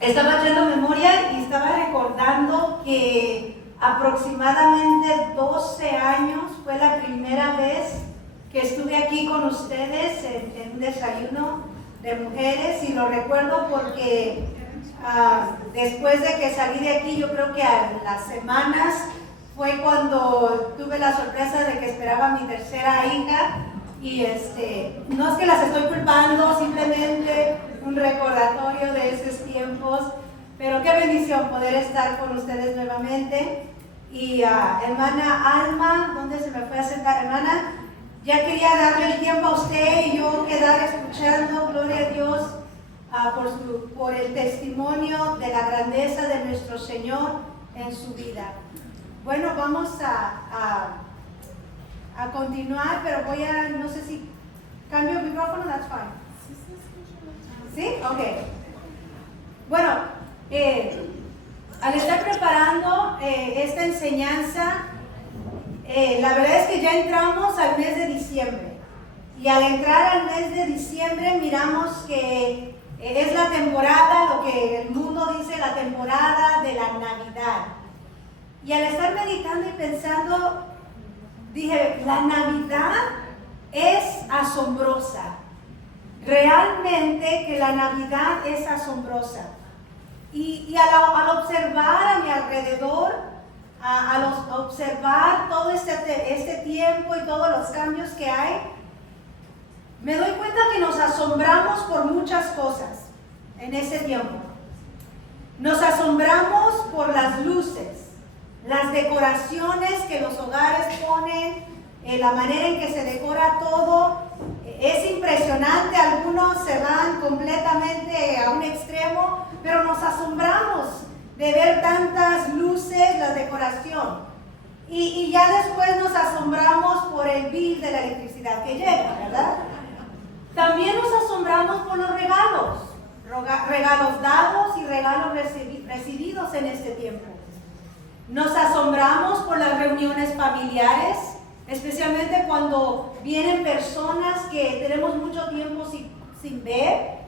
Estaba haciendo memoria y estaba recordando que aproximadamente 12 años fue la primera vez que estuve aquí con ustedes en un desayuno de mujeres, y lo recuerdo porque después de que salí de aquí, yo creo que a las semanas fue cuando tuve la sorpresa de que esperaba mi tercera hija. Y no es que las estoy culpando, simplemente un recordatorio de esos tiempos, pero qué bendición poder estar con ustedes nuevamente. Y hermana Alma, ¿dónde se me fue a sentar? Hermana, ya quería darle el tiempo a usted y yo quedar escuchando, gloria a Dios, por el testimonio de la grandeza de nuestro Señor en su vida. Bueno, vamos a continuar, pero no sé si cambio el micrófono, that's fine. ¿Sí? Ok. Bueno, al estar preparando esta enseñanza, la verdad es que ya entramos al mes de diciembre. Y al entrar al mes de diciembre miramos que es la temporada, lo que el mundo dice, la temporada de la Navidad. Y al estar meditando y pensando, dije, la Navidad es asombrosa. Realmente que la Navidad es asombrosa. Y al observar a mi alrededor, al observar todo este tiempo y todos los cambios que hay, me doy cuenta que nos asombramos por muchas cosas en ese tiempo. Nos asombramos por las luces, las decoraciones que los hogares ponen, la manera en que se decora todo. Es impresionante, algunos se van completamente a un extremo, pero nos asombramos de ver tantas luces, la decoración. Y ya después nos asombramos por el bill de la electricidad que llega, ¿verdad? También nos asombramos por los regalos dados y regalos recibidos en este tiempo. Nos asombramos por las reuniones familiares, especialmente cuando vienen personas que tenemos mucho tiempo sin ver.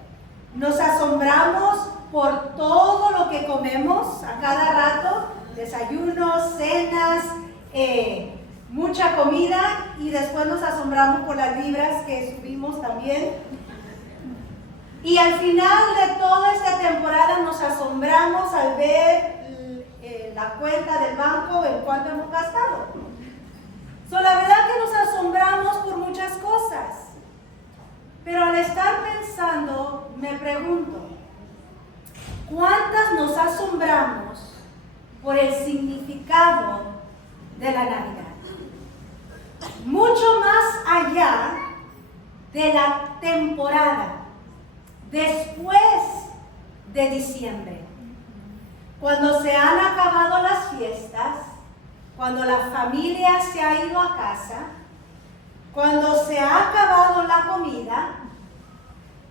Nos asombramos por todo lo que comemos a cada rato, desayunos, cenas, mucha comida, y después nos asombramos por las libras que subimos también. Y al final de toda esta temporada nos asombramos al ver la cuenta del banco en cuánto hemos gastado. La verdad que nos asombramos por muchas cosas, pero al estar pensando me pregunto, ¿cuántas nos asombramos por el significado de la Navidad? Mucho más allá de la temporada, después de diciembre, cuando se han acabado las fiestas, cuando la familia se ha ido a casa, cuando se ha acabado la comida,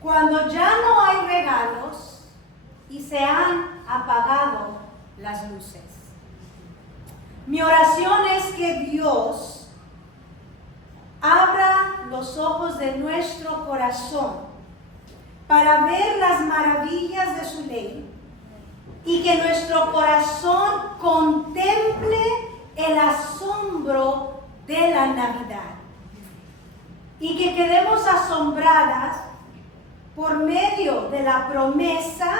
cuando ya no hay regalos y se han apagado las luces. Mi oración es que Dios abra los ojos de nuestro corazón para ver las maravillas de su ley, y que nuestro corazón contemple el asombro de la Navidad, y que quedemos asombradas por medio de la promesa,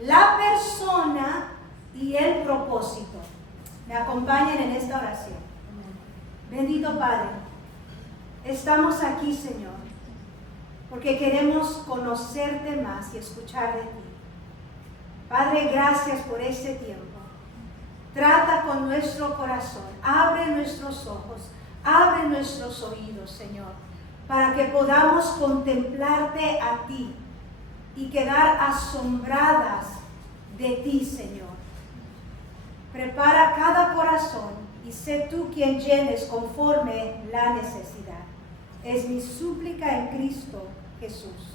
la persona y el propósito. Me acompañen en esta oración. Bendito Padre, estamos aquí, Señor, porque queremos conocerte más y escuchar de ti. Padre, gracias por este tiempo. Trata con nuestro corazón, abre nuestros ojos, abre nuestros oídos, Señor, para que podamos contemplarte a ti y quedar asombradas de ti, Señor. Prepara cada corazón y sé tú quien llenes conforme la necesidad. Es mi súplica en Cristo Jesús.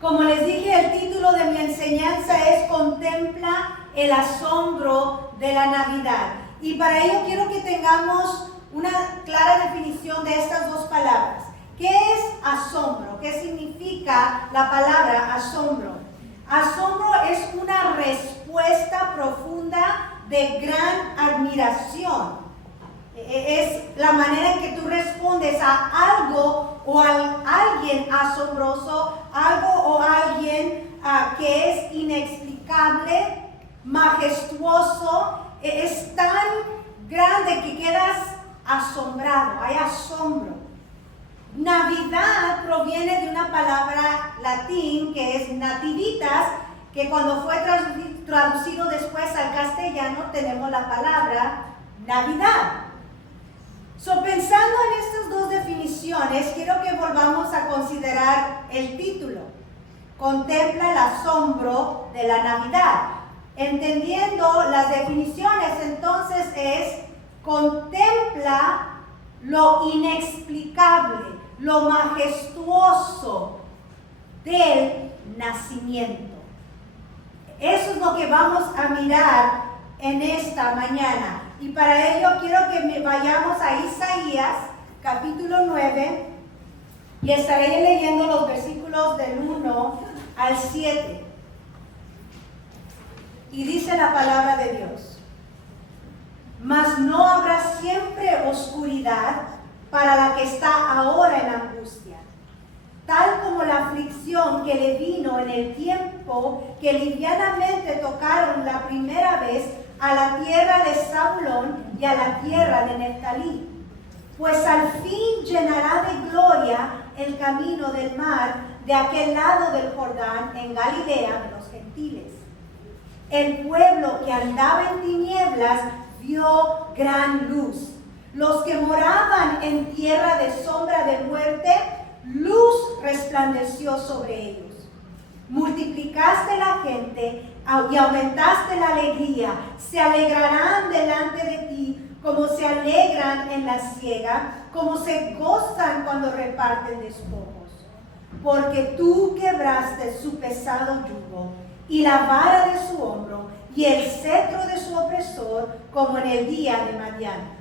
Como les dije, el título de mi enseñanza es Contempla el asombro de la Navidad. Y para ello quiero que tengamos una clara definición de estas dos palabras. ¿Qué es asombro? ¿Qué significa la palabra asombro? Asombro es profunda de gran admiración. Es la manera en que tú respondes a algo o a alguien asombroso, algo o alguien que es inexplicable, majestuoso, es tan grande que quedas asombrado, hay asombro. Navidad proviene de una palabra latín que es nativitas, que cuando fue traducido después al castellano tenemos la palabra Navidad. Pensando en estas dos definiciones, quiero que volvamos a considerar el título. Contempla el asombro de la Navidad. Entendiendo las definiciones, entonces es contempla lo inexplicable, lo majestuoso del nacimiento. Eso es lo que vamos a mirar en esta mañana. Y para ello quiero que vayamos a Isaías, capítulo 9, y estaré leyendo los versículos del 1 al 7. Y dice la palabra de Dios: mas no habrá siempre oscuridad para la que está ahora en angustia, tal como la aflicción que le vino en el tiempo que livianamente tocaron la primera vez a la tierra de Zabulón y a la tierra de Neftalí. Pues al fin llenará de gloria el camino del mar de aquel lado del Jordán, en Galilea de los gentiles. El pueblo que andaba en tinieblas vio gran luz. Los que moraban en tierra de sombra de muerte, luz resplandeció sobre ellos. Multiplicaste la gente y aumentaste la alegría. Se alegrarán delante de ti, como se alegran en la siega, como se gozan cuando reparten despojos. Porque tú quebraste su pesado yugo y la vara de su hombro y el cetro de su opresor, como en el día de Madián.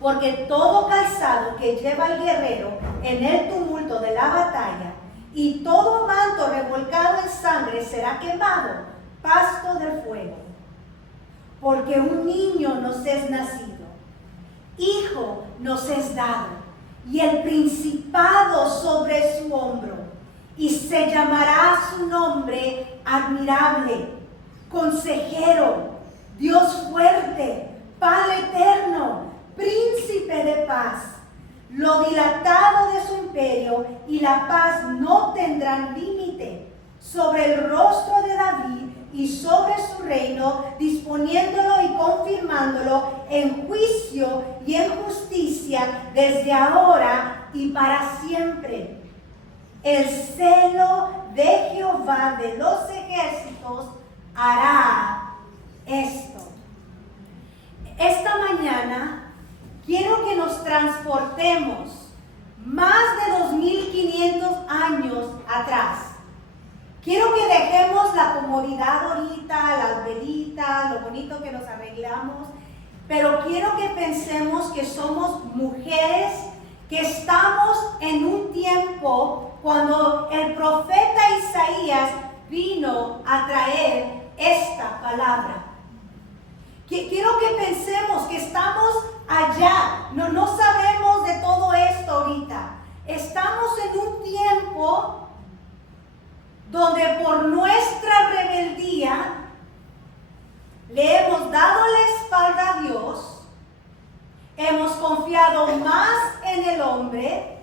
Porque todo calzado que lleva el guerrero en el tumulto de la batalla y todo manto revolcado en sangre será quemado, pasto del fuego. Porque un niño nos es nacido, hijo nos es dado, y el principado sobre su hombro, y se llamará su nombre Admirable, Consejero, Dios fuerte, Padre eterno, Príncipe de paz. Lo dilatado de su imperio y la paz no tendrán límite sobre el rostro de David y sobre su reino, disponiéndolo y confirmándolo en juicio y en justicia desde ahora y para siempre. El celo de Jehová de los ejércitos hará esto. Esta mañana quiero que nos transportemos más de 2500 años atrás. Quiero que dejemos la comodidad ahorita, las velitas, lo bonito que nos arreglamos, pero quiero que pensemos que somos mujeres que estamos en un tiempo cuando el profeta Isaías vino a traer esta palabra. Quiero que pensemos que estamos allá, no sabemos de todo esto ahorita. Estamos en un tiempo donde por nuestra rebeldía le hemos dado la espalda a Dios, hemos confiado más en el hombre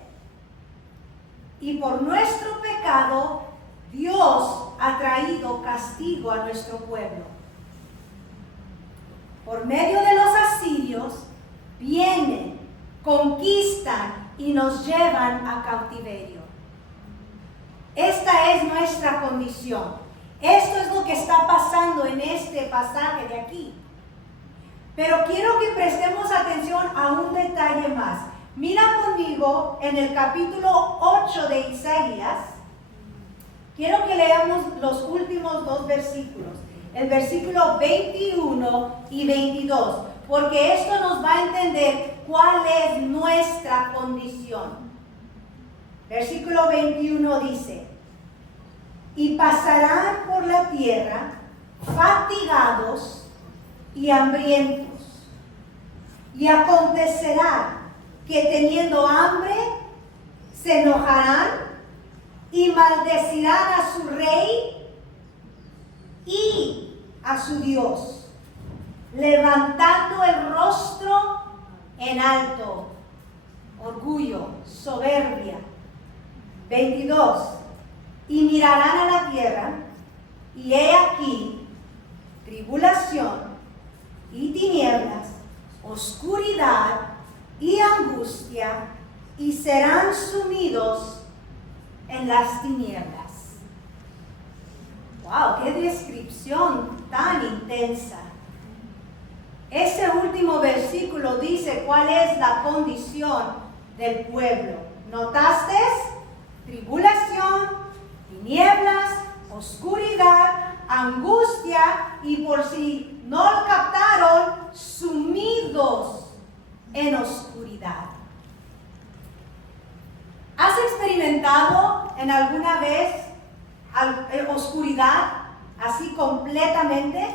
y por nuestro pecado Dios ha traído castigo a nuestro pueblo. Por medio de los asirios vienen, conquistan y nos llevan a cautiverio. Esta es nuestra condición. Esto es lo que está pasando en este pasaje de aquí. Pero quiero que prestemos atención a un detalle más. Mira conmigo en el capítulo 8 de Isaías. Quiero que leamos los últimos dos versículos. El versículo 21 y 22. Porque esto nos va a entender cuál es nuestra condición. Versículo 21 dice: y pasarán por la tierra fatigados y hambrientos. Y acontecerá que teniendo hambre se enojarán y maldecirán a su rey y a su Dios, levantando el rostro en alto. Orgullo, soberbia. 22. Y mirarán a la tierra, y he aquí tribulación y tinieblas, oscuridad y angustia, y serán sumidos en las tinieblas. ¡Wow! ¡Qué descripción tan intensa! Ese último versículo dice cuál es la condición del pueblo. ¿Notaste? Tribulación, tinieblas, oscuridad, angustia, y por si no lo captaron, sumidos en oscuridad. ¿Has experimentado en alguna vez oscuridad así completamente?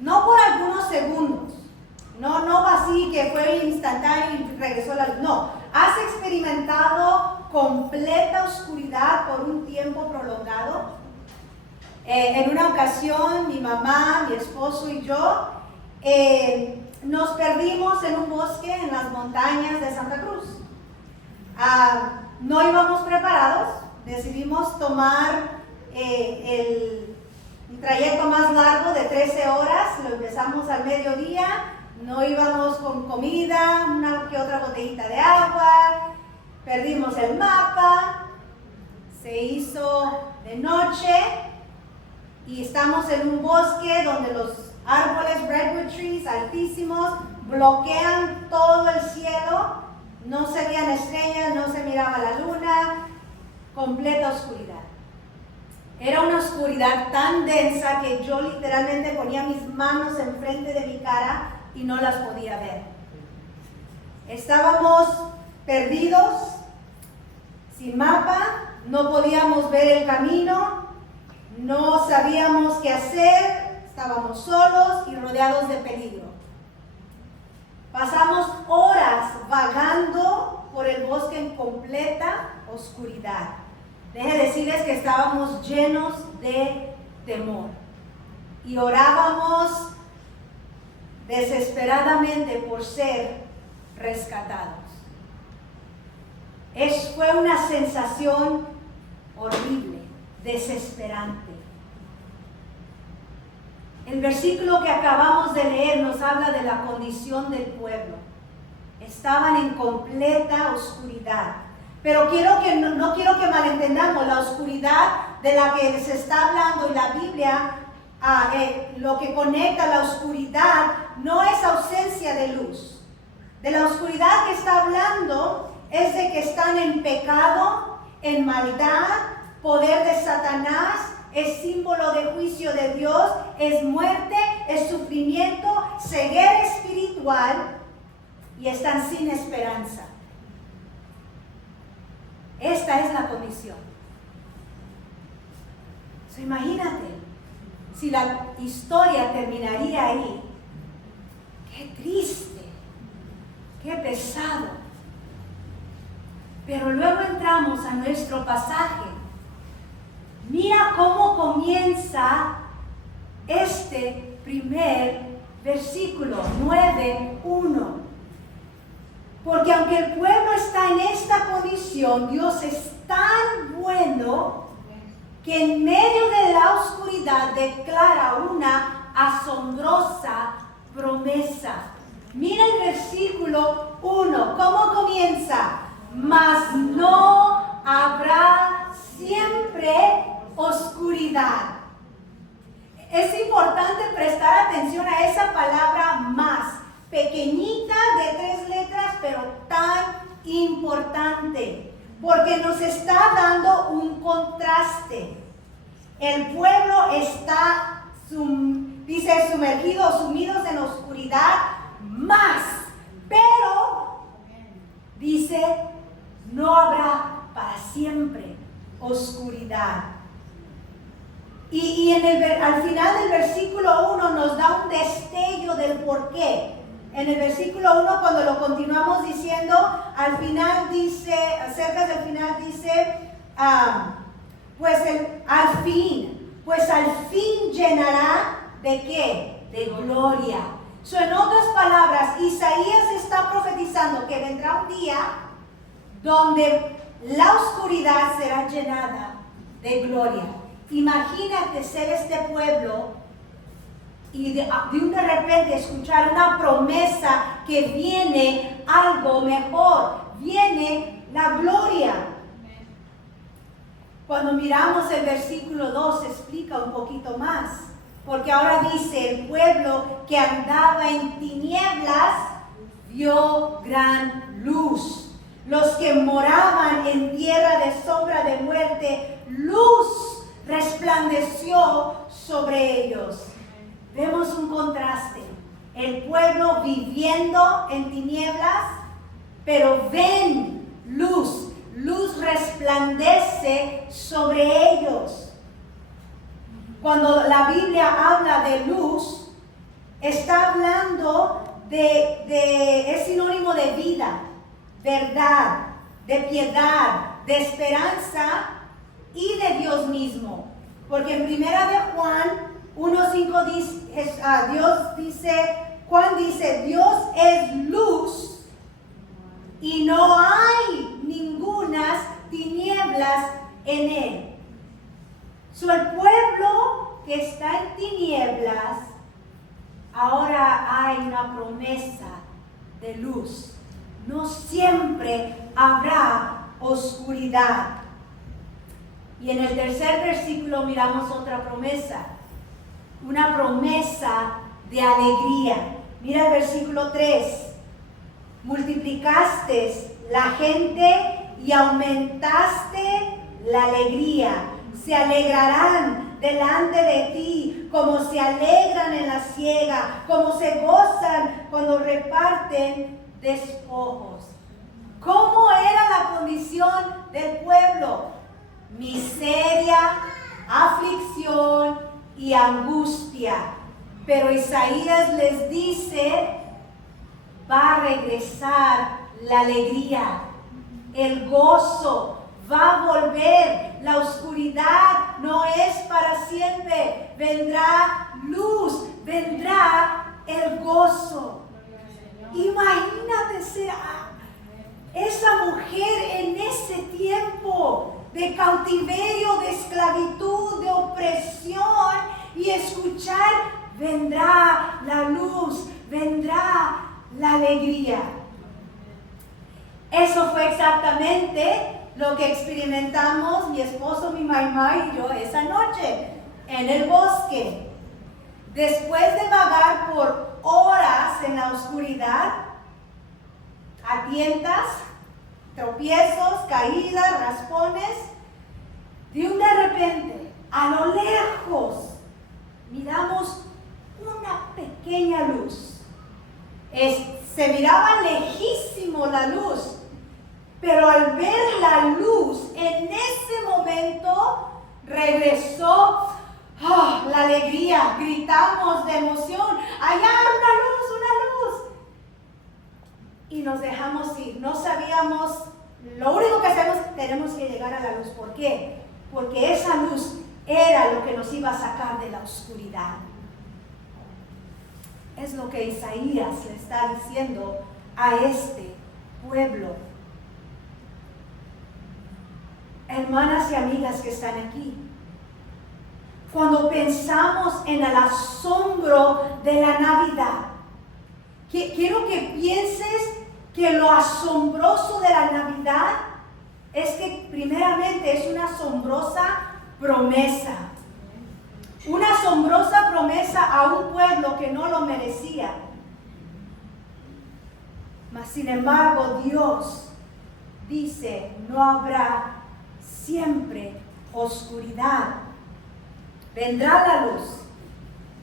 No por algunos segundos, no así que fue instantáneo y regresó la luz. No, has experimentado completa oscuridad por un tiempo prolongado. En una ocasión, mi mamá, mi esposo y yo nos perdimos en un bosque en las montañas de Santa Cruz. No íbamos preparados, decidimos tomar un trayecto más largo de 13 horas, lo empezamos al mediodía, no íbamos con comida, una que otra botellita de agua, perdimos el mapa, se hizo de noche y estamos en un bosque donde los árboles redwood trees altísimos bloquean todo el cielo, no se veían estrellas, no se miraba la luna, completa oscuridad. Era una oscuridad tan densa que yo literalmente ponía mis manos enfrente de mi cara y no las podía ver. Estábamos perdidos, sin mapa, no podíamos ver el camino, no sabíamos qué hacer, estábamos solos y rodeados de peligro. Pasamos horas vagando por el bosque en completa oscuridad. Deje decirles que estábamos llenos de temor y orábamos desesperadamente por ser rescatados. Fue una sensación horrible, desesperante. El versículo que acabamos de leer nos habla de la condición del pueblo. Estaban en completa oscuridad. Pero no quiero que malentendamos la oscuridad de la que se está hablando, y la Biblia, lo que conecta la oscuridad no es ausencia de luz. De la oscuridad que está hablando es de que están en pecado, en maldad, poder de Satanás, es símbolo de juicio de Dios, es muerte, es sufrimiento, ceguera espiritual, y están sin esperanza. Esta es la condición. Imagínate, si la historia terminaría ahí, qué triste, qué pesado. Pero luego entramos a nuestro pasaje. Mira cómo comienza este primer versículo 9:1. Porque aunque el pueblo está en esta condición, Dios es tan bueno que en medio de la oscuridad declara una asombrosa promesa. Mira el versículo 1, ¿cómo comienza? Mas no habrá siempre oscuridad. Es importante prestar atención a esa palabra más, pequeñita de 3 letras, pero tan importante, porque nos está dando un contraste. El pueblo está, sumidos en oscuridad, más, pero dice, no habrá para siempre oscuridad. Al final del versículo 1 nos da un destello del por qué. En el versículo 1, cuando lo continuamos diciendo, al final dice, cerca del final dice, pues al fin llenará ¿de qué? De gloria. En otras palabras, Isaías está profetizando que vendrá un día donde la oscuridad será llenada de gloria. Imagínate ser este pueblo y de repente escuchar una promesa que viene algo mejor, viene la gloria. Cuando miramos el versículo 2 se explica un poquito más, porque ahora dice, el pueblo que andaba en tinieblas vio gran luz. Los que moraban en tierra de sombra de muerte, luz resplandeció sobre ellos. Vemos un contraste. El pueblo viviendo en tinieblas, pero ven luz. Luz resplandece sobre ellos. Cuando la Biblia habla de luz, está hablando es sinónimo de vida, verdad, de piedad, de esperanza y de Dios mismo. Porque en primera de Juan 1:5 dice, Juan dice, Dios es luz y no hay ningunas tinieblas en él. El pueblo que está en tinieblas, ahora hay una promesa de luz. No siempre habrá oscuridad. Y en el tercer versículo miramos otra promesa, una promesa de alegría. Mira el versículo 3. Multiplicaste la gente y aumentaste la alegría. Se alegrarán delante de ti, como se alegran en la siega, como se gozan cuando reparten despojos. ¿Cómo era la condición del pueblo? Miseria, aflicción y angustia. Pero Isaías les dice, va a regresar la alegría, el gozo, va a volver. La oscuridad no es para siempre. Vendrá luz, vendrá el gozo. Imagínate ser esa mujer en ese tiempo de cautiverio, de esclavitud, de opresión, y escuchar, vendrá la luz, vendrá la alegría. Eso fue exactamente lo que experimentamos mi esposo, mi mamá y yo esa noche en el bosque. Después de vagar por horas en la oscuridad, a tientas, tropiezos, caídas, raspones, de repente, a lo lejos, miramos una pequeña luz. Se miraba lejísimo la luz, pero al ver la luz, en ese momento regresó la alegría. Gritamos de emoción, allá una luz. Y nos dejamos ir. No sabíamos, lo único que sabemos, tenemos que llegar a la luz. ¿Por qué? Porque esa luz era lo que nos iba a sacar de la oscuridad. Es lo que Isaías le está diciendo a este pueblo. Hermanas y amigas que están aquí, cuando pensamos en el asombro de la Navidad, quiero que pienses que lo asombroso de la Navidad es que primeramente es una asombrosa promesa. Una asombrosa promesa a un pueblo que no lo merecía. Mas sin embargo, Dios dice, no habrá siempre oscuridad. Vendrá la luz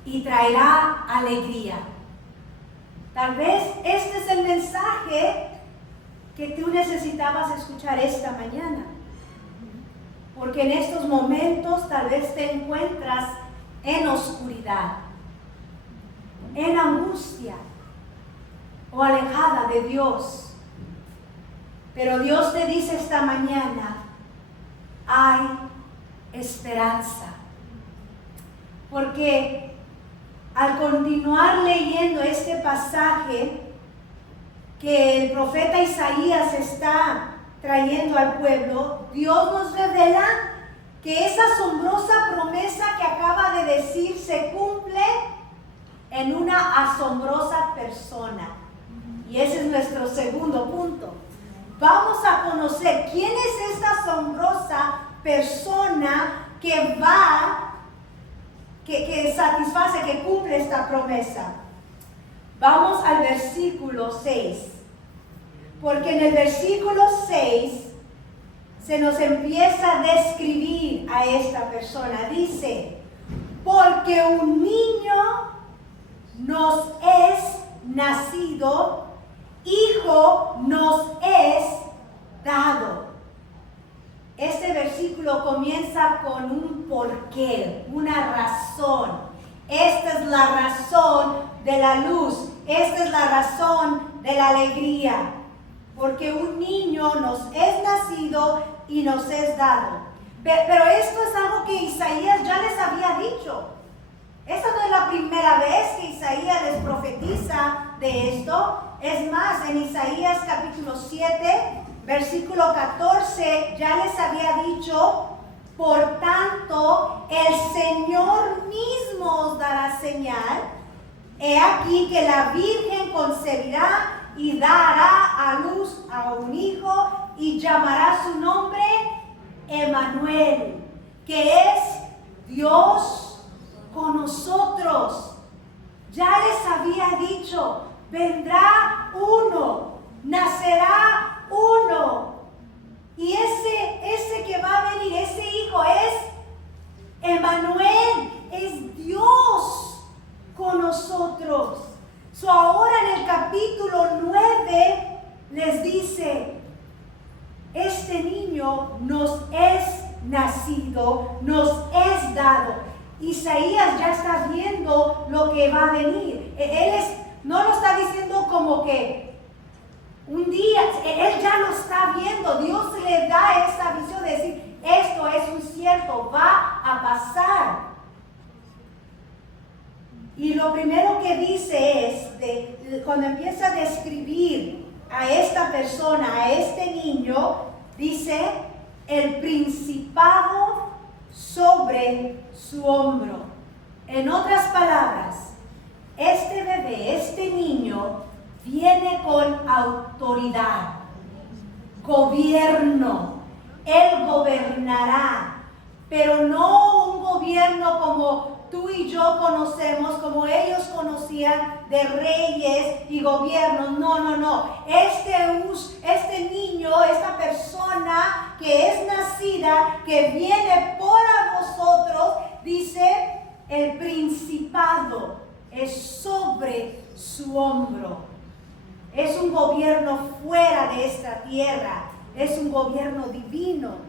y traerá alegría. Tal vez este es el mensaje que tú necesitabas escuchar esta mañana. porque en estos momentos tal vez te encuentras en oscuridad, en angustia o alejada de Dios. Pero Dios te dice esta mañana, hay esperanza. Porque al continuar leyendo este pasaje que el profeta Isaías está trayendo al pueblo, Dios nos revela que esa asombrosa promesa que acaba de decir se cumple en una asombrosa persona. Y ese es nuestro segundo punto. Vamos a conocer quién es esta asombrosa persona que satisface, que cumple esta promesa. Vamos al versículo 6. Porque en el versículo 6 se nos empieza a describir a esta persona. Dice, porque un niño nos es nacido, hijo nos es dado. Este versículo comienza con un porqué, una razón. Esta es la razón de la luz, esta es la razón de la alegría. Porque un niño nos es nacido y nos es dado. Pero esto es algo que Isaías ya les había dicho. Esta no es la primera vez que Isaías les profetiza de esto. Es más, en Isaías capítulo 7, versículo 14, ya les había dicho, por tanto, el Señor mismo os dará señal. He aquí que la Virgen concebirá y dará a luz a un hijo y llamará su nombre Emmanuel, que es Dios con nosotros. Ya les había dicho, vendrá uno, nacerá uno, y ese que va a venir, ese hijo es Emmanuel, es Dios con nosotros. Ahora en el capítulo 9 les dice, este niño nos es nacido, nos es dado. Isaías ya está viendo lo que va a venir. No lo está diciendo como que un día, él ya lo está viendo. Dios le da esa visión de decir, esto es un cierto, va a pasar. Y lo primero que dice es, cuando empieza a describir a esta persona, a este niño, dice, el principado sobre su hombro. En otras palabras, este bebé, este niño, viene con autoridad, gobierno. Él gobernará, pero no un gobierno como tú y yo conocemos, como ellos conocían de reyes y gobiernos. No. Este niño, esta persona que es nacida, que viene por a vosotros, dice, el principado es sobre su hombro. Es un gobierno fuera de esta tierra, es un gobierno divino.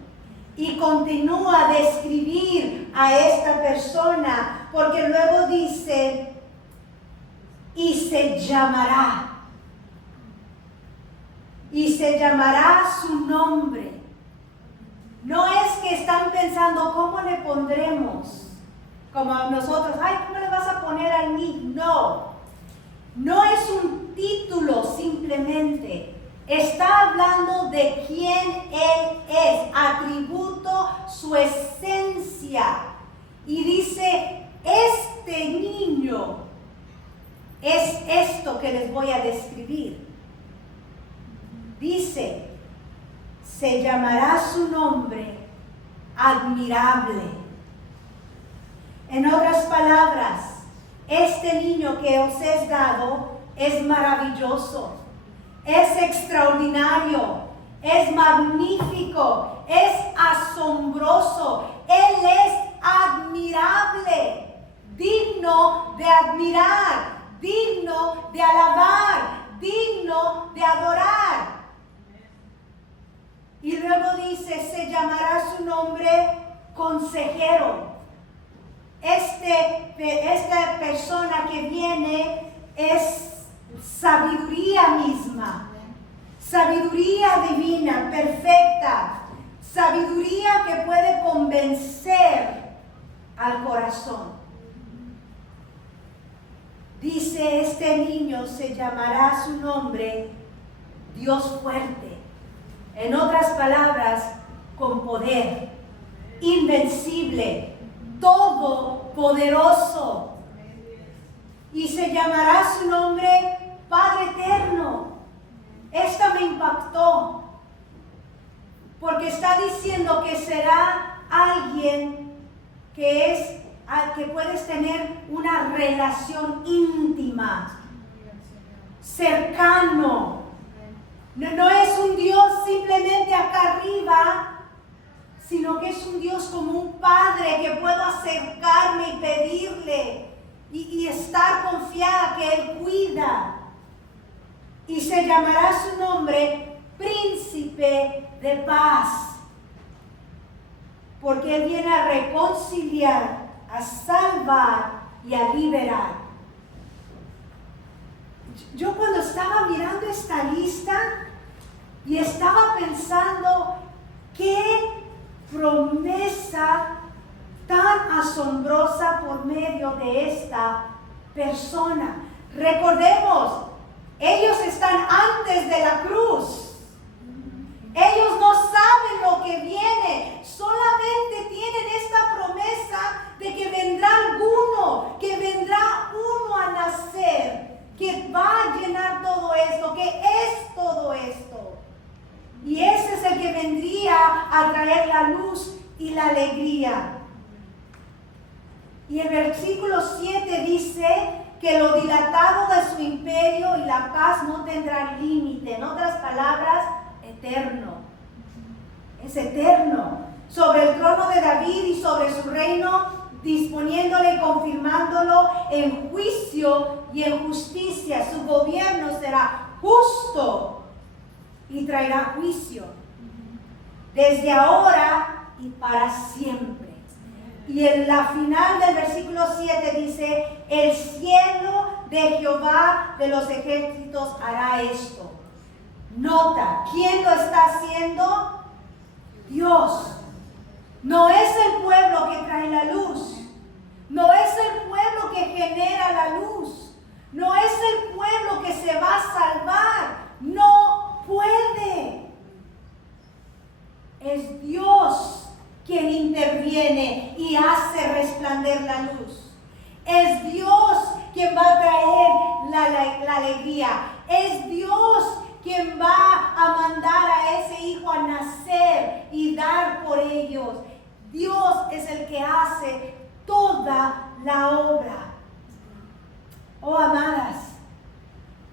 Y continúa a describir a esta persona, porque luego dice, y se llamará su nombre. No es que están pensando, ¿cómo le pondremos? Como nosotros, ¿cómo le vas a poner al niño? No es un título simplemente. Está hablando de quién Él es, atributo, su esencia. Y dice, este niño es esto que les voy a describir. Dice, se llamará su nombre admirable. En otras palabras, este niño que os es dado es maravilloso. Es extraordinario, es magnífico, es asombroso. Él es admirable, digno de admirar, digno de alabar, digno de adorar. Y luego dice, se llamará su nombre consejero. Esta persona que viene es sabiduría misma, sabiduría divina, perfecta, sabiduría que puede convencer al corazón. Dice, este niño se llamará su nombre Dios fuerte. En otras palabras, con poder, invencible, todopoderoso. Y se llamará su nombre Padre Eterno. Esta me impactó, porque está diciendo que será alguien que puedes tener una relación íntima, cercano. No es un Dios simplemente acá arriba, sino que es un Dios como un padre que puedo acercarme y pedirle y estar confiada que Él cuida. Y se llamará su nombre Príncipe de Paz, porque Él viene a reconciliar, a salvar y a liberar. Yo cuando estaba mirando esta lista y estaba pensando, qué promesa tan asombrosa por medio de esta persona. Recordemos, ellos están antes de la cruz. Ellos no saben lo que viene, solamente tienen esta promesa de que vendrá alguno, que vendrá uno a nacer, que va a llenar todo esto, que es todo esto. Y ese es el que vendría a traer la luz y la alegría. Y el versículo 7 dice que lo dilatado de su imperio y la paz no tendrá límite. En otras palabras, eterno. Es eterno. Sobre el trono de David y sobre su reino, disponiéndole y confirmándolo en juicio y en justicia. Su gobierno será justo y traerá juicio desde ahora y para siempre. Y en la final del versículo 7 dice, el cielo de Jehová de los ejércitos hará esto. Nota, ¿quién lo está haciendo? Dios. No es el pueblo que trae la luz, no es el pueblo que genera la luz, no es el pueblo que se va a salvar, no puede. Es Dios quien interviene y hace resplandecer la luz. Es Dios quien va a traer la alegría. Es Dios quien va a mandar a ese hijo a nacer y dar por ellos. Dios es el que hace toda la obra. Oh, amadas,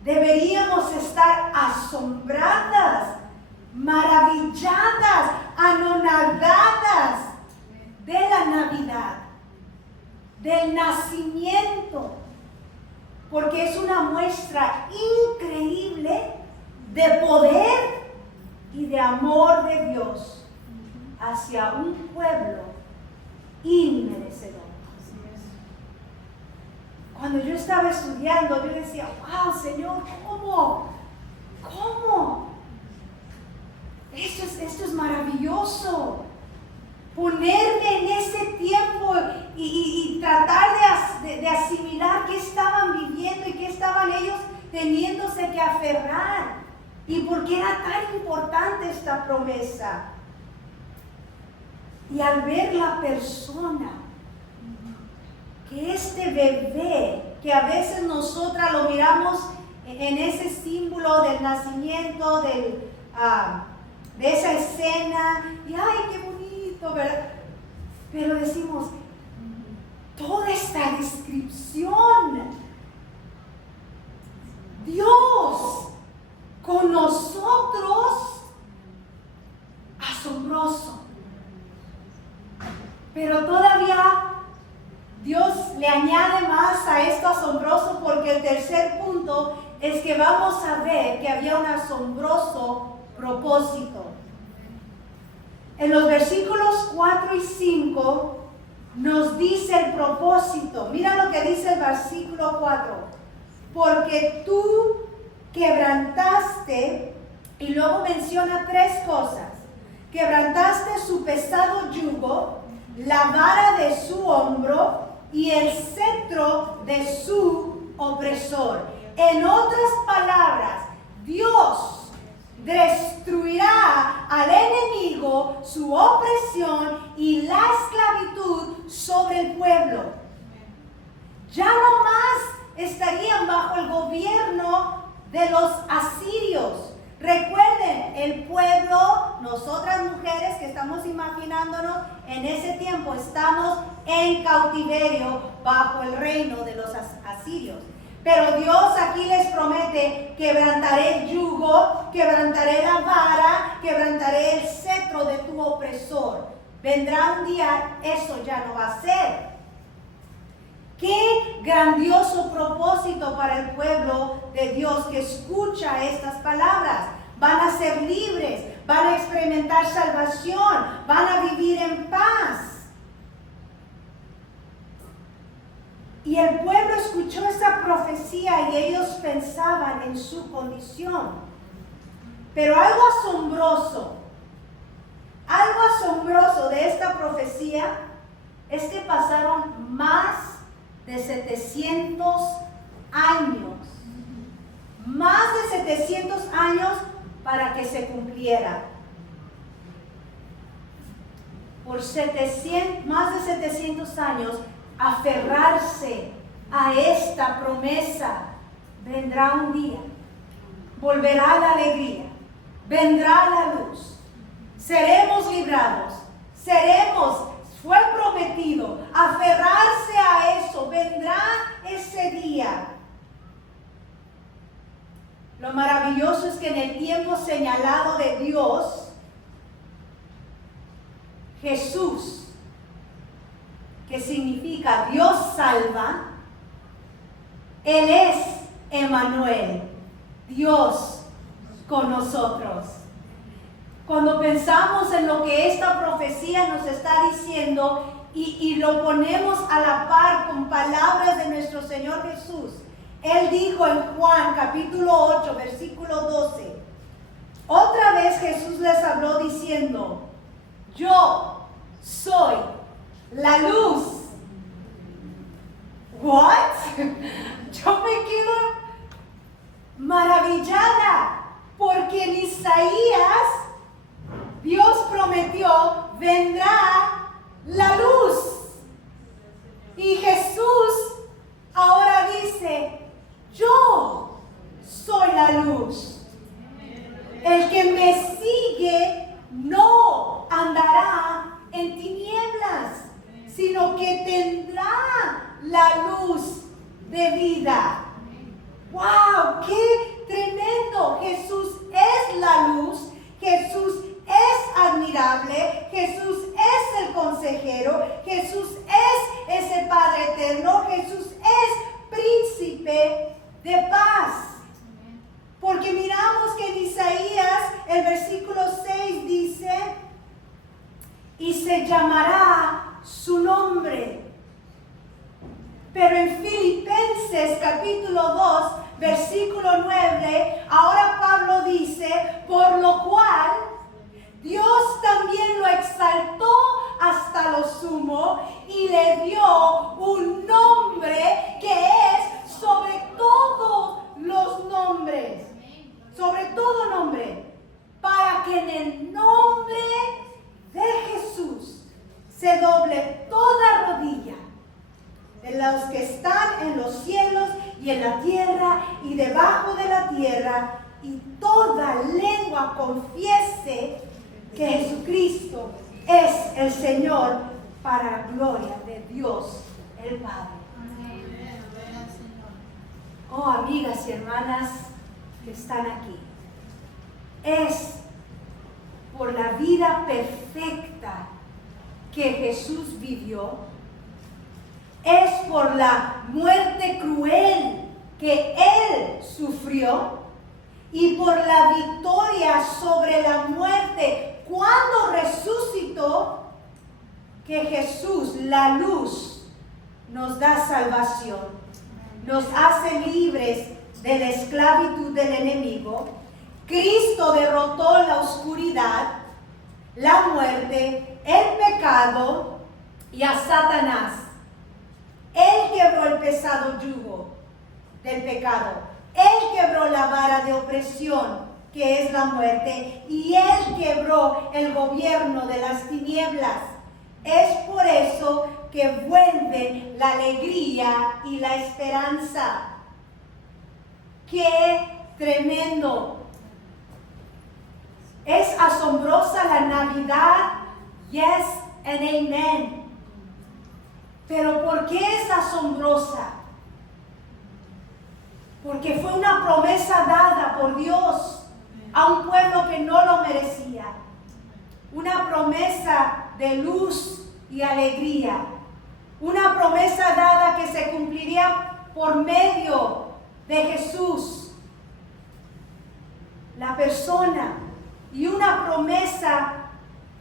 deberíamos estar asombradas, maravilladas, anonadadas de la Navidad, del nacimiento, porque es una muestra increíble de poder y de amor de Dios hacia un pueblo inmerecedor. Cuando yo estaba estudiando, yo decía, wow, Señor, ¿cómo? Esto es maravilloso. Ponerme en ese tiempo y tratar de asimilar qué estaban viviendo y qué estaban ellos teniéndose que aferrar. Y por qué era tan importante esta promesa. Y al ver la persona, que este bebé, que a veces nosotras lo miramos en ese símbolo del nacimiento, de esa escena, y ¡ay, qué bonito!, ¿verdad? Pero decimos, toda esta descripción, Dios con nosotros, asombroso. Pero todavía Dios le añade más a esto asombroso, porque el tercer punto es que vamos a ver que había un asombroso propósito. En los versículos 4 y 5 nos dice el propósito. Mira lo que dice el versículo 4. Porque tú quebrantaste, y luego menciona 3 cosas. Quebrantaste su pesado yugo, la vara de su hombro y el cetro de su opresor. En otras palabras, Dios destruirá al enemigo, su opresión y la esclavitud sobre el pueblo. Ya no más estarían bajo el gobierno de los asirios. Recuerden, el pueblo, nosotras mujeres que estamos imaginándonos, en ese tiempo estamos en cautiverio bajo el reino de los asirios. Pero Dios aquí les promete: quebrantaré el yugo, quebrantaré la vara, quebrantaré el cetro de tu opresor. Vendrá un día, eso ya no va a ser. Qué grandioso propósito para el pueblo de Dios que escucha estas palabras. Van a ser libres, van a experimentar salvación, van a vivir en paz. Y el pueblo escuchó esa profecía y ellos pensaban en su condición. Pero algo asombroso de esta profecía es que pasaron más de 700 años. Más de 700 años para que se cumpliera. Por más de 700 años, aferrarse a esta promesa. Vendrá un día, volverá la alegría, vendrá la luz, seremos librados, fue prometido, aferrarse a eso, vendrá ese día. Lo maravilloso es que en el tiempo señalado de Dios, Jesús, que significa Dios salva, Él es Emmanuel, Dios con nosotros. Cuando pensamos en lo que esta profecía nos está diciendo y lo ponemos a la par con palabras de nuestro Señor Jesús, Él dijo en Juan capítulo 8, versículo 12, otra vez Jesús les habló diciendo: yo soy la luz. ¿What? Yo me quedo maravillada porque en Isaías Dios prometió: vendrá la luz. Y Jesús ahora dice: yo soy la luz. El que me sigue no andará en tinieblas, sino que tendrá la luz de vida. ¡Wow! ¡Qué tremendo! Jesús es la luz, Jesús es admirable, Jesús es el consejero, Jesús es ese Padre eterno, Jesús es príncipe de paz. Porque miramos que en Isaías el versículo 6 dice: y se llamará su nombre. Pero en Filipenses capítulo 2 versículo 9, ahora Pablo dice: por lo cual Dios también lo exaltó hasta lo sumo y le dio un nombre que es sobre todos los nombres, sobre todo nombre, para que en el nombre de Jesús se doble toda rodilla de los que están en los cielos y en la tierra y debajo de la tierra, y toda lengua confiese que Jesucristo es el Señor, para la gloria de Dios el Padre. Oh, amigas y hermanas que están aquí, es por la vida perfecta que Jesús vivió, es por la muerte cruel que Él sufrió y por la victoria sobre la muerte cuando resucitó, que Jesús, la luz, nos da salvación, nos hace libres de la esclavitud del enemigo. Cristo derrotó la oscuridad, la muerte, el pecado y a Satanás. Él quebró el pesado yugo del pecado. Él quebró la vara de opresión, que es la muerte, y Él quebró el gobierno de las tinieblas. Es por eso que vuelve la alegría y la esperanza. ¡Qué tremendo! Es asombrosa la Navidad, yes and amen. Pero ¿por qué es asombrosa? Porque fue una promesa dada por Dios a un pueblo que no lo merecía. Una promesa de luz y alegría. Una promesa dada que se cumpliría por medio de Jesús, la persona. Y una promesa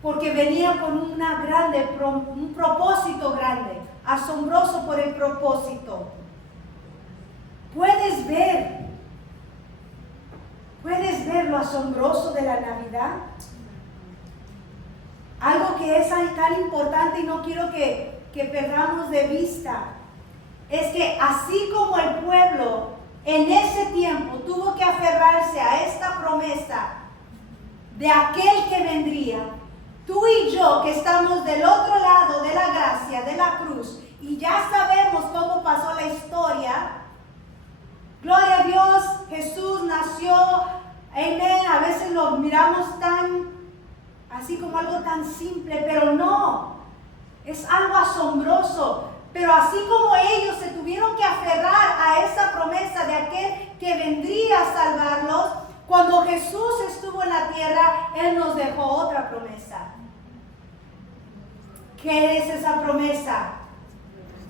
porque venía con un propósito grande, asombroso por el propósito. ¿Puedes ver lo asombroso de la Navidad? Algo que es tan importante y no quiero que perdamos de vista, es que así como el pueblo en ese tiempo tuvo que aferrarse a esta promesa de aquel que vendría, tú y yo que estamos del otro lado de la gracia, de la cruz, y ya sabemos cómo pasó la historia. Gloria a Dios, Jesús nació, amén. A veces lo miramos así como algo tan simple, pero no, es algo asombroso. Pero así como ellos se tuvieron que aferrar a esa promesa de aquel que vendría a salvarlos, cuando Jesús estuvo en la tierra, Él nos dejó otra promesa. ¿Qué es esa promesa?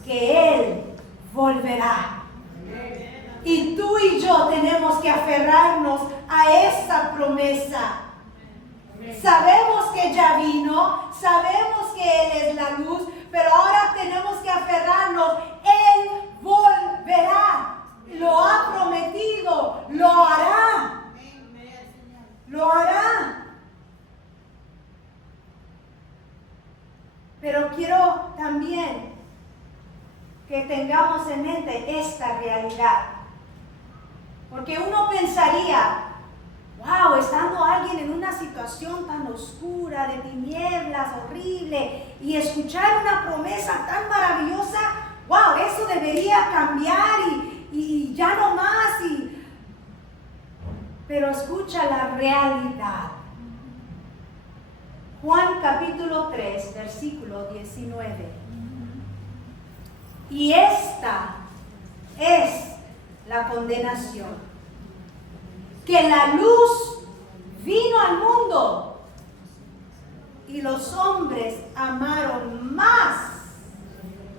Que Él volverá. Y tú y yo tenemos que aferrarnos a esa promesa. Sabemos que ya vino, sabemos que Él es la luz, pero ahora tenemos que aferrarnos. Él volverá, lo ha prometido, lo hará. Lo hará. Pero quiero también que tengamos en mente esta realidad. Porque uno pensaría, wow, estando alguien en una situación tan oscura, de tinieblas, horrible, y escuchar una promesa tan maravillosa, wow, eso debería cambiar y ya no más. Pero escucha la realidad. Juan capítulo 3, versículo 19. Y esta es la condenación, que la luz vino al mundo y los hombres amaron más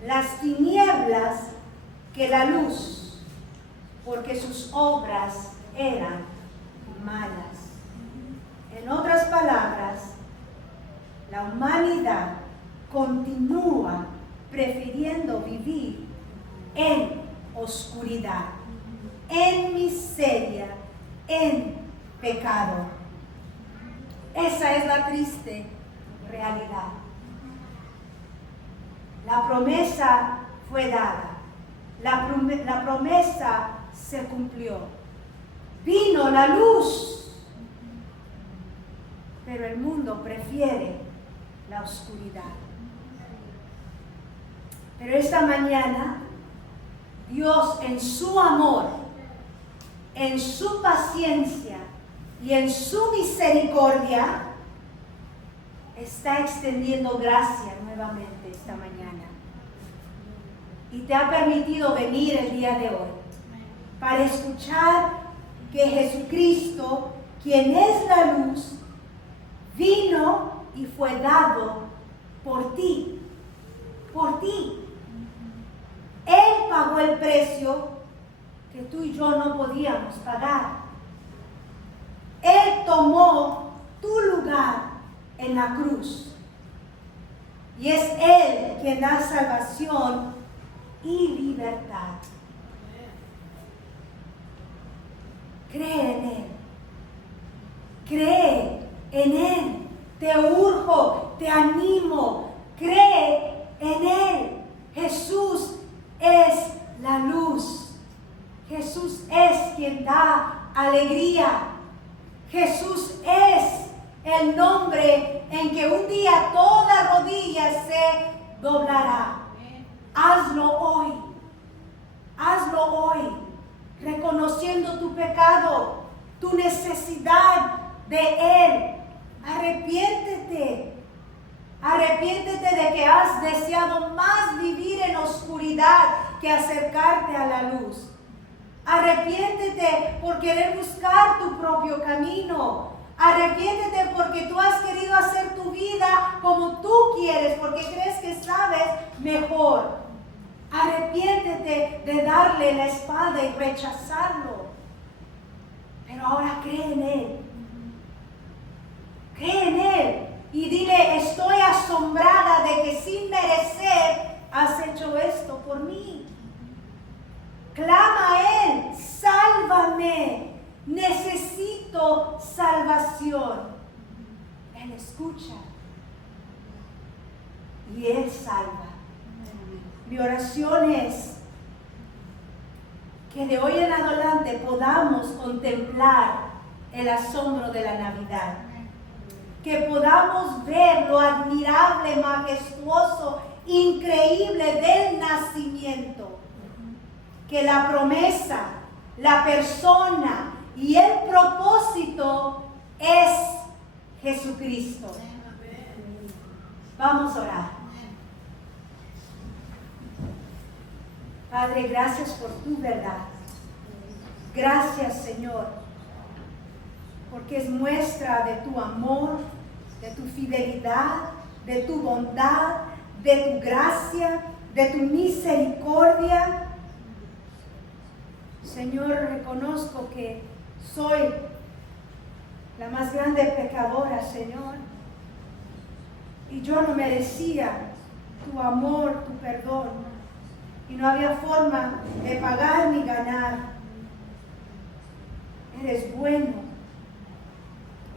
las tinieblas que la luz, porque sus obras eran malas. En otras palabras, la humanidad continúa prefiriendo vivir en oscuridad, en miseria, en pecado. Esa es la triste realidad. La promesa fue dada, la promesa se cumplió. Vino la luz, pero el mundo prefiere la oscuridad. Pero esta mañana, Dios en su amor, en su paciencia y en su misericordia, está extendiendo gracia nuevamente esta mañana. Y te ha permitido venir el día de hoy para escuchar que Jesucristo, quien es la luz, vino y fue dado por ti. Por ti. Él pagó el precio que tú y yo no podíamos pagar. Él tomó tu lugar en la cruz. Y es Él quien da salvación y libertad. Cree en Él. Cree en Él. Te urjo, te animo. Cree en Él. Jesús es la luz. Jesús es quien da alegría. Jesús es el nombre en que un día toda rodilla se doblará. Hazlo hoy. Hazlo hoy. Reconociendo tu pecado, tu necesidad de Él. Arrepiéntete. Arrepiéntete de que has deseado más vivir en oscuridad que acercarte a la luz. Arrepiéntete por querer buscar tu propio camino. Arrepiéntete porque tú has querido hacer tu vida como tú quieres, porque crees que sabes mejor. Arrepiéntete de darle la espalda y rechazarlo. Pero ahora cree en Él. Cree en Él. Y dile, estoy asombrada de que sin merecer has hecho esto por mí. Clama a Él, sálvame, necesito salvación. Él escucha y Él salva. Mi oración es que de hoy en adelante podamos contemplar el asombro de la Navidad. Que podamos ver lo admirable, majestuoso, increíble del nacimiento. Que la promesa, la persona y el propósito es Jesucristo. Vamos a orar. Padre, gracias por tu verdad. Gracias, Señor, porque es muestra de tu amor, de tu fidelidad, de tu bondad, de tu gracia, de tu misericordia. Señor, reconozco que soy la más grande pecadora, Señor, y yo no merecía tu amor, tu perdón, y no había forma de pagar ni ganar. Eres bueno.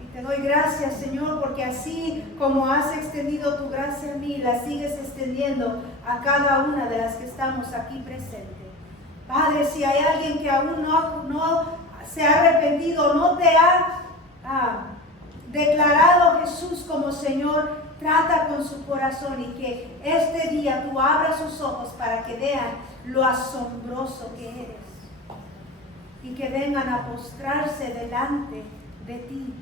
Y te doy gracias, Señor, porque así como has extendido tu gracia a mí, la sigues extendiendo a cada una de las que estamos aquí presentes. Padre, si hay alguien que aún no se ha arrepentido, no te ha declarado Jesús como Señor, trata con su corazón y que este día tú abras sus ojos para que vean lo asombroso que eres y que vengan a postrarse delante de ti.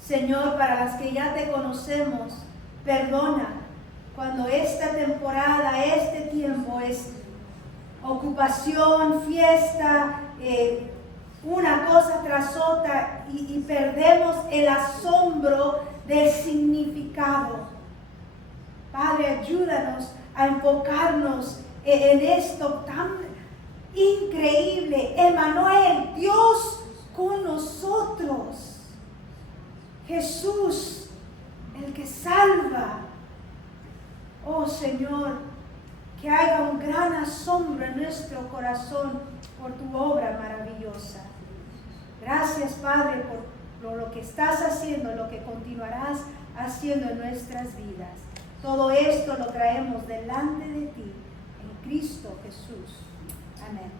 Señor, para las que ya te conocemos, perdona cuando esta temporada, este tiempo es ocupación, fiesta, una cosa tras otra y perdemos el asombro del significado. Padre, ayúdanos a enfocarnos en esto tan increíble. Emmanuel, Dios con nosotros. Jesús, el que salva. Oh Señor, que haya un gran asombro en nuestro corazón por tu obra maravillosa. Gracias, Padre, por lo que estás haciendo, lo que continuarás haciendo en nuestras vidas. Todo esto lo traemos delante de ti, en Cristo Jesús. Amén.